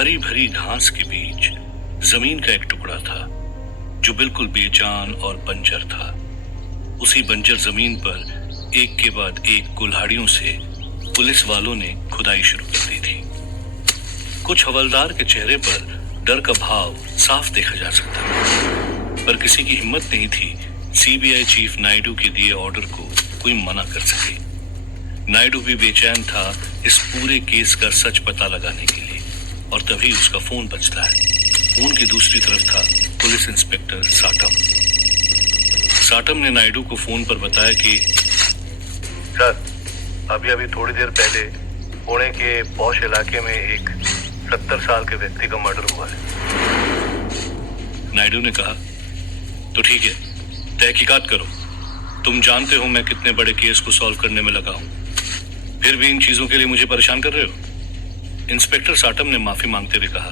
हरी भरी घास के बीच जमीन का एक टुकड़ा था जो बिल्कुल बेजान और बंजर था। उसी बंजर जमीन पर एक के बाद एक कुल्हाड़ियों से पुलिस वालों ने खुदाई शुरू कर दी थी। कुछ हवलदार के चेहरे पर डर का भाव साफ देखा जा सकता था, पर किसी की हिम्मत नहीं थी सीबीआई चीफ नायडू के दिए ऑर्डर को कोई मना कर सके। नायडू भी बेचैन था इस पूरे केस का सच पता लगाने के लिए, और तभी उसका फोन बजता है। फोन की दूसरी तरफ था पुलिस इंस्पेक्टर साटम। साटम ने नायडू को फोन पर बताया कि सर, अभी थोड़ी देर पहले पुणे के पॉश इलाके में एक 70 साल के व्यक्ति का मर्डर हुआ है। नायडू ने कहा, तो ठीक है, तहकीकात करो। तुम जानते हो मैं कितने बड़े केस को सॉल्व करने में लगा हूं, फिर भी इन चीजों के लिए मुझे परेशान कर रहे हो। इंस्पेक्टर साटम ने माफी मांगते हुए कहा,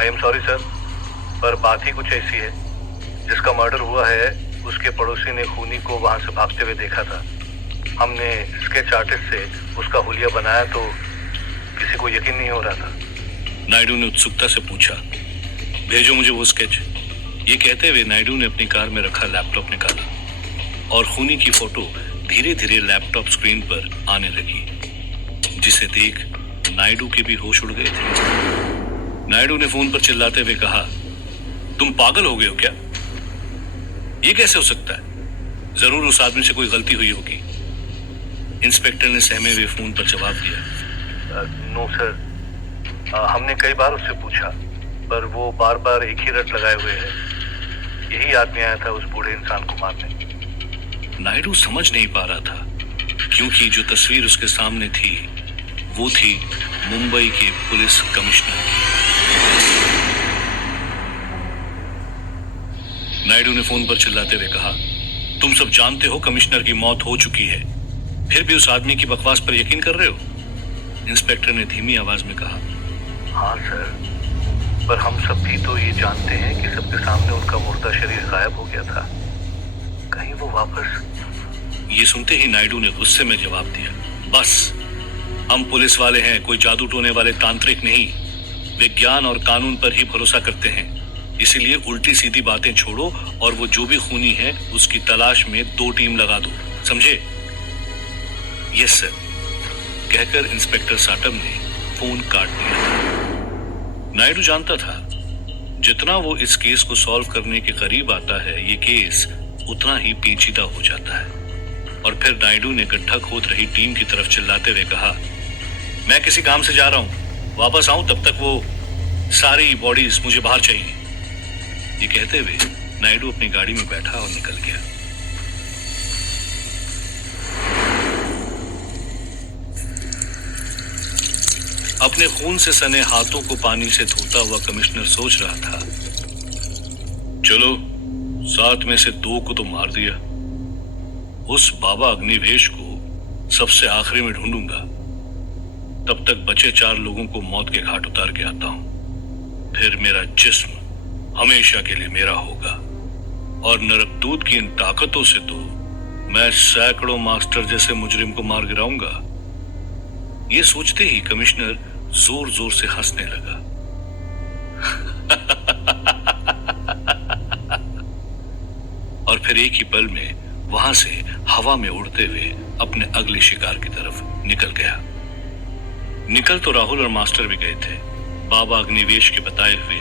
आई एम सॉरी सर, पर बात ही कुछ ऐसी है। जिसका मर्डर हुआ है उसके पड़ोसी ने खूनी को वहां से भागते हुए देखा था। हमने स्केच आर्टिस्ट से उसका हुलिया बनाया तो किसी को यकीन नहीं हो रहा था। नायडू ने उत्सुकता से पूछा, भेजो मुझे वो स्केच। ये कहते हुए नायडू ने अपनी कार में रखा लैपटॉप निकाला और खूनी की फोटो धीरे धीरे लैपटॉप स्क्रीन पर आने लगी, जिसे देख नायडू के भी होश उड़ गए थे। नायडू ने फोन पर चिल्लाते हुए कहा, तुम पागल हो गए हो क्या? ये कैसे हो सकता है? जरूर उस आदमी से कोई गलती हुई होगी। इंस्पेक्टर ने सहमे हुए फोन पर जवाब दिया, नो सर, हमने कई बार उससे पूछा, पर वो बार बार एक ही रट लगाए हुए है। यही आदमी आया था उस बूढ़े इंसान को मारने। नायडू समझ नहीं पा रहा था, क्योंकि जो तस्वीर उसके सामने थी वो थी मुंबई के पुलिस कमिश्नर की। नायडू ने फोन पर चिल्लाते हुए कहा, तुम सब जानते हो कमिश्नर की मौत हो चुकी है, फिर भी उस आदमी की बकवास पर यकीन कर रहे हो? इंस्पेक्टर ने धीमी आवाज में कहा, हाँ सर, पर हम सब भी तो ये जानते हैं कि सबके सामने उनका मुर्दा शरीर गायब हो गया था। कहीं वो वापस। ये सुनते ही नायडू ने गुस्से में जवाब दिया, बस, हम पुलिस वाले हैं, कोई जादू टोने वाले तांत्रिक नहीं। विज्ञान और कानून पर ही भरोसा करते हैं, इसीलिए उल्टी सीधी बातें छोड़ो और वो जो भी खूनी है उसकी तलाश में 2 टीम लगा दो, समझे? यस सर, कहकर इंस्पेक्टर साटम ने फोन काट दिया था। नायडू जानता था जितना वो इस केस को सॉल्व करने के करीब आता है, ये केस उतना ही पेचीदा हो जाता है। और फिर नायडू ने गड्ढा खोद रही टीम की तरफ चिल्लाते हुए कहा, मैं किसी काम से जा रहा हूं, वापस आऊं तब तक वो सारी बॉडीज मुझे बाहर चाहिए। ये कहते हुए नायडू अपनी गाड़ी में बैठा और निकल गया। अपने खून से सने हाथों को पानी से धोता हुआ कमिश्नर सोच रहा था, चलो 7 में से 2 को तो मार दिया, उस बाबा अग्निवेश को सबसे आखिरी में ढूंढूंगा, तब तक बचे 4 लोगों को मौत के घाट उतार के आता हूं, फिर मेरा जिस्म हमेशा के लिए मेरा होगा, और नरकदूत की इन ताकतों से तो मैं सैकड़ों मास्टर जैसे मुजरिम को मार गिराऊंगा। ये सोचते ही कमिश्नर जोर जोर से हंसने लगा। और फिर एक ही पल में वहां से हवा में उड़ते हुए अपने अगले शिकार की तरफ निकल गया। निकल तो राहुल और मास्टर भी गए थे, बाबा अग्निवेश के बताए हुए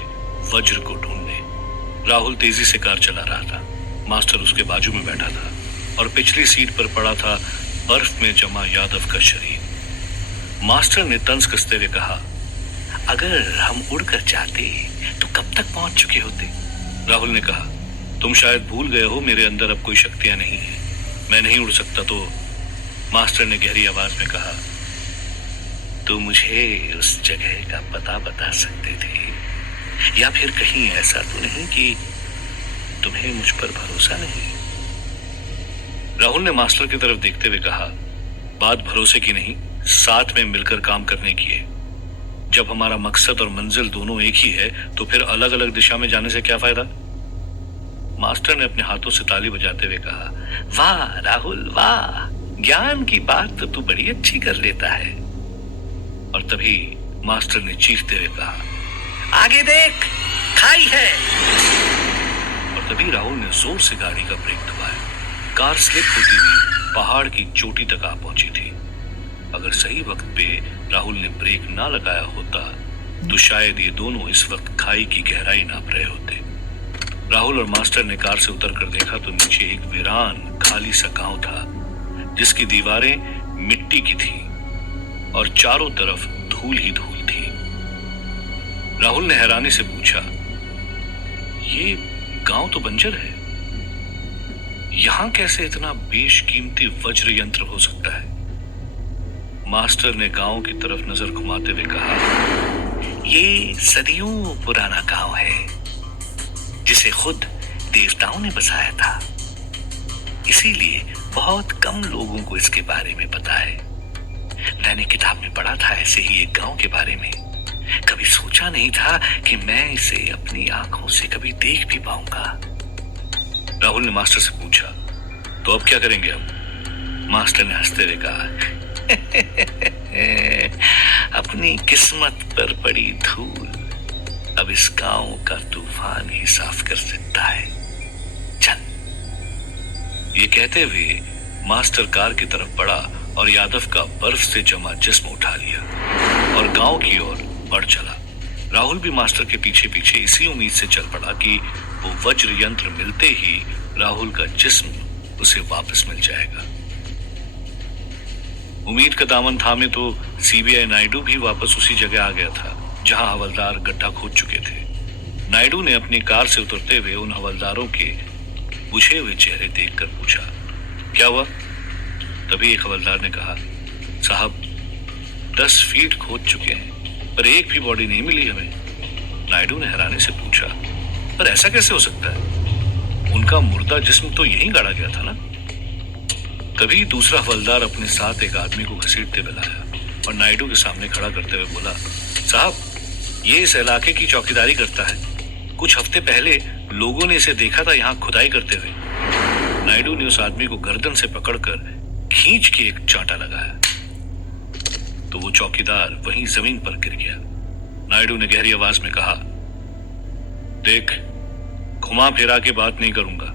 वज्र को ढूंढने। राहुल तेजी से कार चला रहा था, मास्टर उसके बाजू में बैठा था और पिछली सीट पर पड़ा था बर्फ में जमा यादव का शरीर। मास्टर ने तंज कसते हुए कहा, अगर हम उड़कर जाते तो कब तक पहुंच चुके होते? राहुल ने कहा, तुम शायद भूल गए हो मेरे अंदर अब कोई शक्तियां नहीं है, मैं नहीं उड़ सकता तो। मास्टर ने गहरी आवाज में कहा, तो मुझे उस जगह का पता बता सकते थे, या फिर कहीं ऐसा तो नहीं कि तुम्हें मुझ पर भरोसा नहीं? राहुल ने मास्टर की तरफ देखते हुए कहा, बात भरोसे की नहीं, साथ में मिलकर काम करने की है। जब हमारा मकसद और मंजिल दोनों एक ही है तो फिर अलग अलग दिशा में जाने से क्या फायदा? मास्टर ने अपने हाथों से ताली बजाते हुए कहा, वाह राहुल वाह, ज्ञान की बात तो तू बड़ी अच्छी कर लेता है। और तभी मास्टर ने चीखते हुए कहा, आगे देख, खाई है। और तभी राहुल ने जोर से गाड़ी का ब्रेक दबाया। कार स्लिप होती हुई पहाड़ की चोटी तक आ पहुंची थी। अगर सही वक्त पे राहुल ने ब्रेक ना लगाया होता तो शायद ये दोनों इस वक्त खाई की गहराई नाप रहे होते। राहुल और मास्टर ने कार से उतरकर देखा तो नीचे एक वीरान खाली सा गांव था, जिसकी दीवारें मिट्टी की थी और चारों तरफ धूल ही धूल थी। राहुल ने हैरानी से पूछा, ये गांव तो बंजर है, यहां कैसे इतना बेशकीमती वज्र यंत्र हो सकता है? मास्टर ने गांव की तरफ नजर घुमाते हुए कहा, ये सदियों पुराना गांव है, जिसे खुद देवताओं ने बसाया था। इसीलिए बहुत कम लोगों को इसके बारे में पता है। मैंने किताब में पढ़ा था ऐसे ही एक गांव के बारे में। कभी सोचा नहीं था कि मैं इसे अपनी आंखों से कभी देख भी पाऊंगा। राहुल ने मास्टर से पूछा, तो अब क्या करेंगे हम? मास्टर ने हंसते हुए कहा, अपनी किस्मत पर पड़ी धूल अब इस गांव का तूफान ही साफ कर सकता है। चल। ये कहते हुए मास्टर कार की तरफ बढ़ा और यादव का बर्फ से जमा जिस्म उठा लिया और गांव की ओर बढ़ चला। राहुल भी मास्टर के पीछे पीछे इसी उम्मीद से चल पड़ा कि वो वज्र यंत्र मिलते ही राहुल का जिस्म उसे वापस मिल जाएगा। उम्मीद का दामन थामे तो सीबीआई नायडू भी वापस उसी जगह आ गया था जहां हवलदार गड्ढा खोद चुके थे। नायडू ने अपनी कार से उतरते हुए उन हवलदारों के बुझे हुए चेहरे देखकर पूछा, क्या हुआ? तभी एक हवलदार ने कहा, साहब 10 फीट खोद चुके हैं पर एक भी बॉडी नहीं मिली हमें। नायडू ने हैरानी से पूछा, पर ऐसा कैसे हो सकता है? उनका मुर्दा जिस्म तो यहीं गाड़ा गया था ना? तभी दूसरा हवलदार अपने साथ एक आदमी को घसीटते हुए लाया और नायडू के सामने खड़ा करते हुए बोला, साहब ये इस इलाके की चौकीदारी करता है। कुछ हफ्ते पहले लोगों ने इसे देखा था यहाँ खुदाई करते हुए। नायडू ने उस आदमी को गर्दन से पकड़कर खींच के एक चांटा लगाया तो वो चौकीदार वहीं जमीन पर गिर गया। नायडू ने गहरी आवाज में कहा, देख, घुमा फिरा के बात नहीं करूंगा,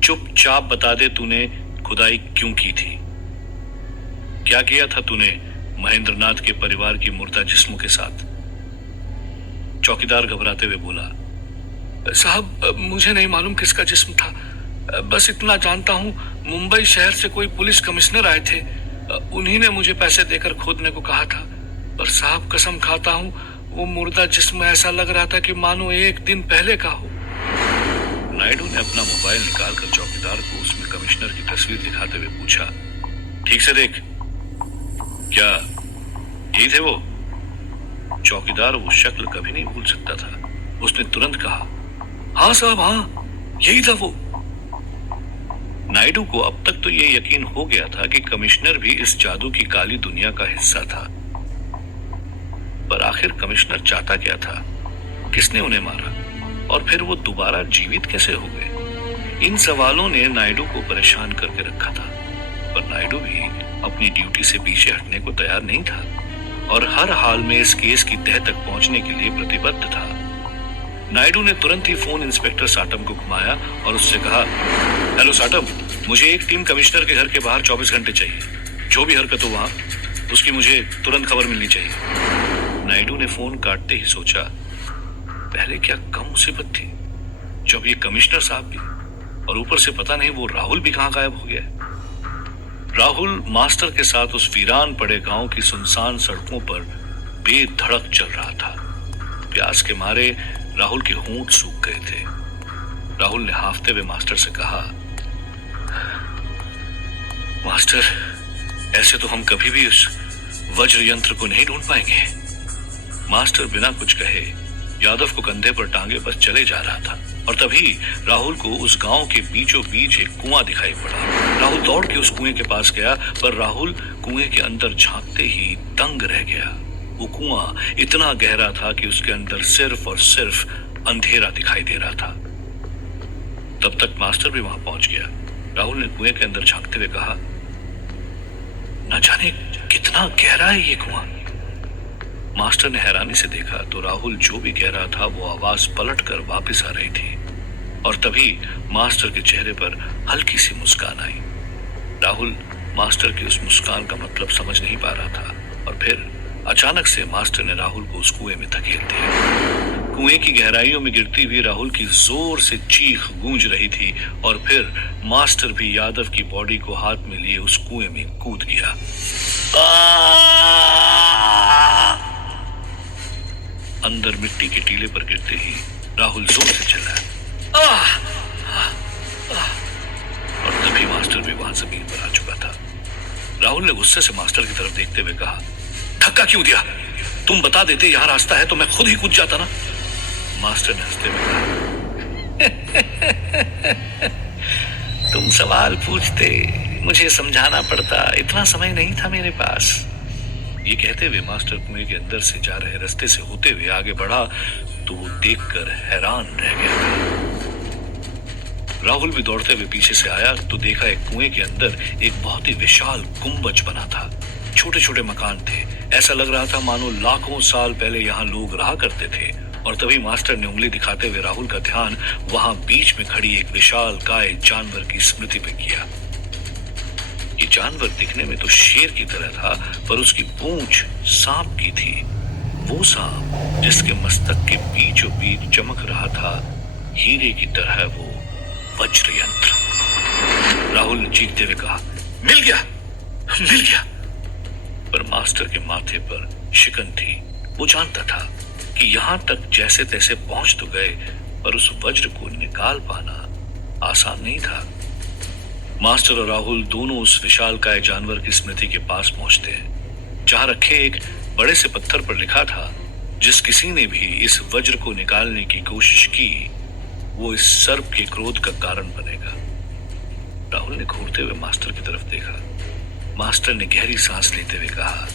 चुपचाप बता दे तूने खुदाई क्यों की थी? क्या किया था तूने महेंद्रनाथ के परिवार की मुर्दा जिस्मों के साथ? चौकीदार घबराते हुए बोला, साहब मुझे नहीं मालूम किसका जिस्म था, बस इतना जानता हूं मुंबई शहर से कोई पुलिस कमिश्नर आए थे, उन्हीं ने मुझे पैसे देकर खोदने को कहा था। पर साहब कसम खाता हूं वो मुर्दा जिस्म ऐसा लग रहा था कि मानो एक दिन पहले का हो। नायडू ने अपना मोबाइल निकालकर चौकीदार को उसमें कमिश्नर की तस्वीर दिखाते हुए पूछा, ठीक से देख, क्या यही थे वो? चौकीदार वो शक्ल कभी नहीं भूल सकता था। उसने तुरंत कहा, हाँ साहब, हाँ यही था वो। नायडू को अब तक तो ये यकीन हो गया था कि कमिश्नर भी इस जादू की काली दुनिया का हिस्सा था, पर आखिर कमिश्नर चाहता क्या था? किसने उन्हें मारा और फिर वो दोबारा जीवित कैसे हो गए? इन सवालों ने नायडू को परेशान करके रखा था, पर नायडू भी अपनी ड्यूटी से पीछे हटने को तैयार नहीं था और हर हाल में इस केस की तह तक पहुंचने के लिए प्रतिबद्ध था। नायडू ने तुरंत ही फोन इंस्पेक्टर साटम को घुमाया और उससे कहा, हेलो साटम, मुझे एक टीम कमिश्नर के घर के बाहर 24 घंटे चाहिए। जो भी हरकत हो वहां उसकी मुझे तुरंत खबर मिलनी चाहिए। नायडू ने फोन काटते ही सोचा, पहले क्या कम मुसीबत थी जब ये कमिश्नर साहब भी, और ऊपर से पता नहीं वो राहुल भी कहां गायब हो गया। राहुल मास्टर के साथ उस वीरान पड़े गांव की सुनसान सड़कों पर बेधड़क चल रहा था। प्यास के मारे राहुल के होंठ सूख गए थे। राहुल ने हांफते हुए मास्टर से कहा, मास्टर, ऐसे तो हम कभी भी उस वज्र यंत्र को नहीं ढूंढ पाएंगे। मास्टर बिना कुछ कहे यादव को कंधे पर टांगे बस चले जा रहा था और तभी राहुल को उस गांव के बीचों बीच एक कुआं दिखाई पड़ा। राहुल दौड़ के उस कुएं के पास गया, पर राहुल कुएं के अंदर झांकते ही दंग रह गया। वो कुआं इतना गहरा था कि उसके अंदर सिर्फ और सिर्फ अंधेरा दिखाई दे रहा था। तब तक मास्टर भी वहां पहुंच गया। राहुल ने कुएं के अंदर झांकते हुए कहा, न जाने कितना गहरा है ये कुआं। मास्टर ने हैरानी से देखा तो राहुल जो भी कह रहा था वो आवाज पलट कर वापिस आ रही थी और तभी मास्टर के चेहरे पर हल्की सी मुस्कान आई। राहुल मास्टर की उस मुस्कान का मतलब समझ नहीं पा रहा था और फिर अचानक से मास्टर ने राहुल को उस कुएं में धकेल दिया। कुएं की गहराइयों में गिरती हुई राहुल की जोर से चीख गूंज रही थी और फिर मास्टर भी यादव की बॉडी को हाथ में लिए उस कुएं में कूद गया। अंदर मिट्टी के टीले पर गिरते ही राहुल जोर से चिल्लाया और तभी मास्टर भी वहां जमीन पर आ चुका था। राहुल ने गुस्से से मास्टर की तरफ देखते हुए कहा, धक्का क्यों दिया? तुम बता देते यहाँ रास्ता है तो मैं खुद ही कूद जाता ना। मास्टर ने हंसते हुए कहा, तुम सवाल पूछते, मुझे समझाना पड़ता, इतना समय नहीं था मेरे पास। ये कहते हुए मास्टर कुएं के अंदर से जा रहे रास्ते से होते हुए आगे बढ़ा तो वो देखकर हैरान रह गया। राहुल भी दौड़ते हुए पीछे से आया तो देखा एक कुएं के अंदर एक बहुत ही विशाल गुंबज बना था। छोटे छोटे मकान थे, ऐसा लग रहा था मानो लाखों साल पहले यहाँ लोग रहा करते थे। और तभी मास्टर ने उंगली दिखाते हुए राहुल का ध्यान वहां बीच में खड़ी एक विशाल काय जानवर की स्मृति पे किया। ये जानवर दिखने में तो शेर की तरह था पर उसकी पूंछ सांप की थी। वो सांप जिसके मस्तक के बीचों बीच चमक रहा था हीरे की तरह वो वज्र यंत्र। राहुल ने चीखते हुए कहा, मिल गया, मिल गया। पर मास्टर के माथे पर शिकन थी। वो जानता था कि यहां तक जैसे तैसे पहुंच तो गए पर उस वज्र को निकाल पाना आसान नहीं था। मास्टर और राहुल दोनों उस विशालकाय जानवर की स्मृति के पास पहुंचते हैं जहां रखे एक बड़े से पत्थर पर लिखा था, जिस किसी ने भी इस वज्र को निकालने की कोशिश की वो इस सर्प के क्रोध का कारण बनेगा। राहुल ने घूरते हुए मास्टर की तरफ देखा। मास्टर ने गहरी सांस लेते हुए कहा,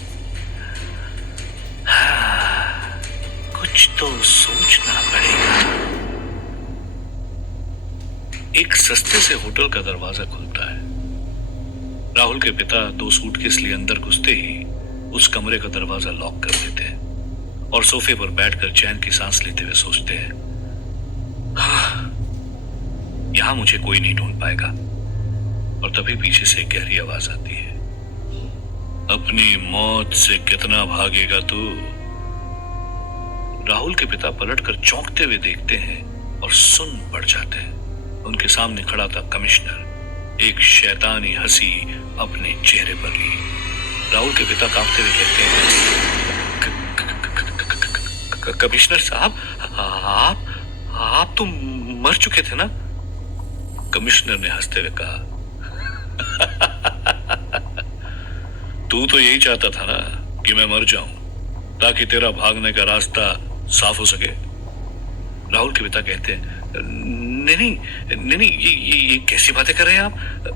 कुछ तो सोचना पड़ेगा। एक सस्ते से होटल का दरवाजा खुलता है। राहुल के पिता 2 सूटकेस लिए अंदर घुसते ही उस कमरे का दरवाजा लॉक कर देते हैं और सोफे पर बैठकर चैन की सांस लेते हुए सोचते हैं, यहां मुझे कोई नहीं ढूंढ पाएगा। और तभी पीछे से एक गहरी आवाज आती है, अपनी मौत से कितना भागेगा तू? राहुल के पिता पलटकर चौंकते हुए देखते हैं और सुन पड़ जाते हैं। उनके सामने खड़ा था कमिश्नर, एक शैतानी हंसी अपने चेहरे पर ली। राहुल के पिता कांपते हुए कहते हैं, कमिश्नर साहब, आप तो मर चुके थे ना? कमिश्नर ने हंसते हुए कहा, तू तो यही चाहता था ना कि मैं मर जाऊं ताकि तेरा भागने का रास्ता साफ हो सके। राहुल के पिता कहते हैं, नहीं, ये कैसी बातें कर रहे हैं आप?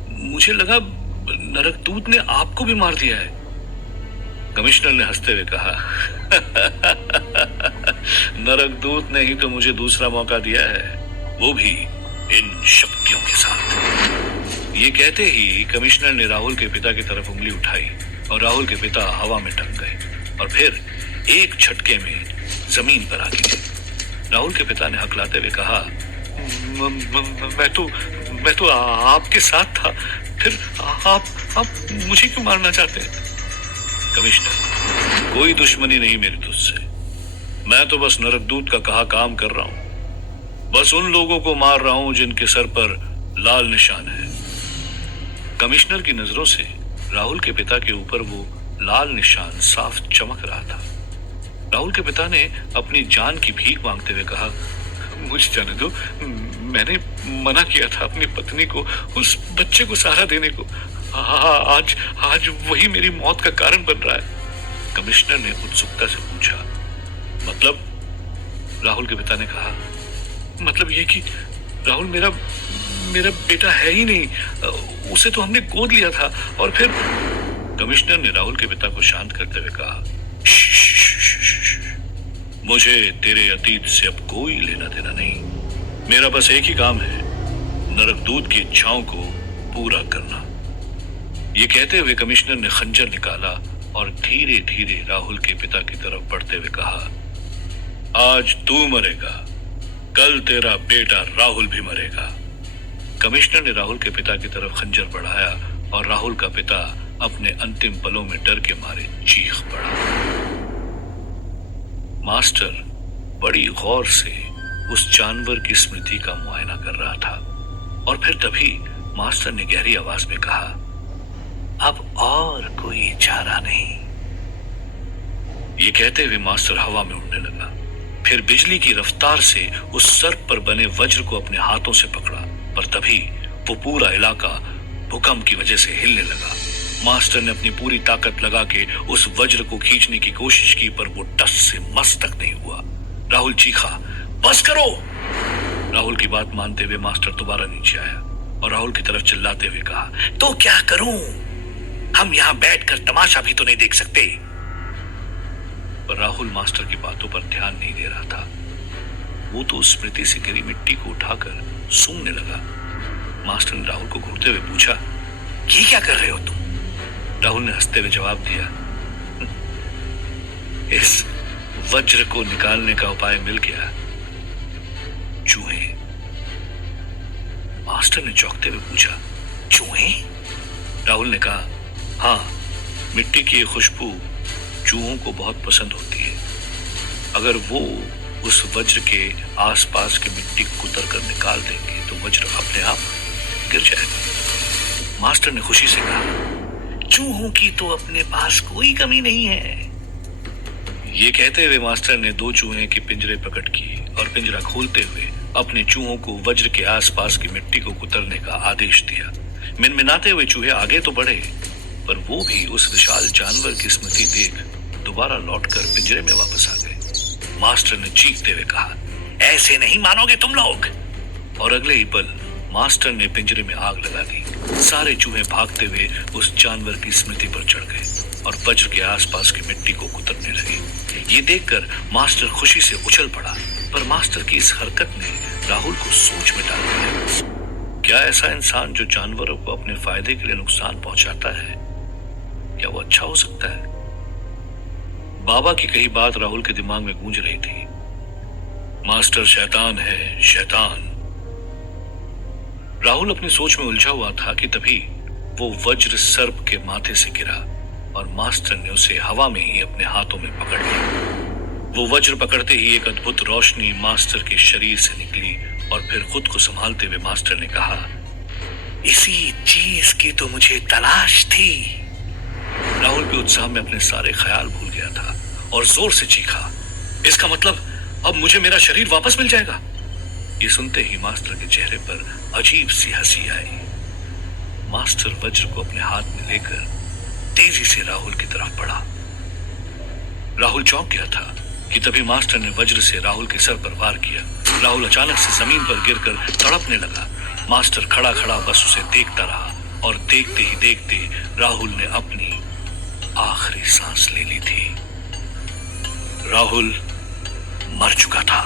मुझे लगा नरकदूत ने आपको भी मार दिया है। कमिश्नर ने हंसते हुए कहा, नरकदूत ने ही तो मुझे दूसरा मौका दिया है, वो भी इन शक्तियों के साथ। ये कहते ही कमिश्नर ने राहुल के पिता की तरफ उंगली उठाई और राहुल के पिता हवा में टक गए और फिर एक झटके में जमीन पर आ गिरे। राहुल के पिता ने हकलाते हुए कहा, मैं तो आपके साथ था, फिर आप मुझे क्यों मारना चाहते हैं? कमिश्नर, कोई दुश्मनी नहीं मेरी तुझसे, मैं तो बस नरकदूत का कहा काम कर रहा हूं। बस उन लोगों को मार रहा हूं जिनके सर पर लाल निशान है। कमिश्नर की नजरों से राहुल के पिता के ऊपर वो लाल निशान साफ चमक रहा था। राहुल के पिता ने अपनी जान की भीख मांगते हुए कहा, मुझे जाने दो, मैंने मना किया था अपनी पत्नी को, उस बच्चे को सहारा देने को। आज वही मेरी मौत का कारण बन रहा है। कमिश्नर ने उत्सुकता से पूछा, मतलब? राहुल के पिता ने कहा, मतलब ये कि राहुल मेरा बेटा है ही नहीं, उसे तो हमने गोद लिया था। और फिर कमिश्नर ने राहुल के पिता को शांत करते हुए कहा, मुझे तेरे अतीत से अब कोई लेना देना नहीं, मेरा बस एक ही काम है, नरकदूत की इच्छाओं को पूरा करना। ये कहते हुए कमिश्नर ने खंजर निकाला और धीरे धीरे राहुल के पिता की तरफ बढ़ते हुए कहा, आज तू मरेगा, कल तेरा बेटा राहुल भी मरेगा। कमिश्नर ने राहुल के पिता की तरफ खंजर बढ़ाया और राहुल का पिता अपने अंतिम पलों में डर के मारे चीख पड़ा। मास्टर बड़ी गौर से उस जानवर की स्मृति का मुआयना कर रहा था और फिर तभी मास्टर ने गहरी आवाज में कहा, अब और कोई चारा नहीं। ये कहते हुए मास्टर हवा में उड़ने लगा, फिर बिजली की रफ्तार से उस सर्प पर बने वज्र को अपने हाथों से पकड़ा, पर तभी वो पूरा इलाका भूकंप की वजह से हिलने लगा। मास्टर ने अपनी पूरी ताकत लगा के उस वज्र को खींचने की कोशिश की, पर वो टस से मस तक नहीं हुआ। राहुल चीखा, बस करो। राहुल की बात मानते हुए मास्टर दोबारा नीचे आया और राहुल की तरफ चिल्लाते हुए कहा, तो क्या करूं? हम यहां बैठकर तमाशा भी तो नहीं देख सकते। पर राहुल मास्टर की बातों पर ध्यान नहीं दे रहा था। वो तो स्मृति से गिरी मिट्टी को उठाकर सूंघने लगा। मास्टर ने राहुल को घूरते हुए पूछा, ये क्या कर रहे हो तुम? राहुल ने हंसते हुए जवाब दिया, इस वज्र को निकालने का उपाय मिल गया। चूहे। मास्टर ने चौंकते हुए पूछा, चूहे? राहुल ने कहा, हाँ, मिट्टी की खुशबू चूहों को बहुत पसंद होती है। अगर वो उस वज्र के आसपास की मिट्टी कुतर कर निकाल देंगे तो वज्र अपने आप गिर जाएगा। मास्टर ने खुशी से कहा, चूहों की तो अपने पास कोई कमी नहीं है। ये कहते हुए मास्टर ने दो चूहे के पिंजरे प्रकट किए और पिंजरा खोलते हुए अपने चूहों को वज्र के आसपास की मिट्टी को कुतरने का आदेश दिया। मिनमिनाते हुए चूहे आगे तो बढ़े, पर वो भी उस विशाल जानवर की स्मृति देख दोबारा लौटकर पिंजरे में वापस आ गए। मास्टर ने चीखते हुए कहा, ऐसे नहीं मानोगे तुम लोग। और अगले ही पल मास्टर ने पिंजरे में आग लगा दी। सारे चूहे भागते हुए उस जानवर की स्मृति पर चढ़ गए और वज्र के आसपास की मिट्टी को कुतरने लगे। ये देखकर मास्टर खुशी से उछल पड़ा, पर मास्टर की इस हरकत ने राहुल को सोच में डाल दिया। क्या ऐसा इंसान जो जानवरों को अपने फायदे के लिए नुकसान पहुंचाता है, क्या वो अच्छा हो सकता है? बाबा की कही बात राहुल के दिमाग में गूंज रही थी, मास्टर शैतान है, शैतान। राहुल अपनी सोच में उलझा हुआ था कि तभी वो वज्र सर्प के माथे से गिरा और मास्टर ने उसे हवा में ही अपने हाथों में पकड़ लिया। वो वज्र पकड़ते ही एक अद्भुत रोशनी मास्टर के शरीर से निकली और फिर खुद को संभालते हुए मास्टर ने कहा, इसी चीज की तो मुझे तलाश थी। राहुल के उत्साह में अपने सारे ख्याल भूल गया था और जोर से चीखा, इसका मतलब अब मुझे मेरा शरीर वापस मिल जाएगा। ये सुनते ही मास्टर के चेहरे पर अजीब सी हंसी आई। मास्टर वज्र को अपने हाथ में लेकर तेजी से राहुल की तरफ बढ़ा। राहुल चौंक गया था कि तभी मास्टर ने वज्र से राहुल के सर पर वार किया। राहुल अचानक से जमीन पर गिरकर तड़पने लगा। मास्टर खड़ा खड़ा बस उसे देखता रहा और देखते ही देखते राहुल ने अपनी आखिरी सांस ले ली थी। राहुल मर चुका था।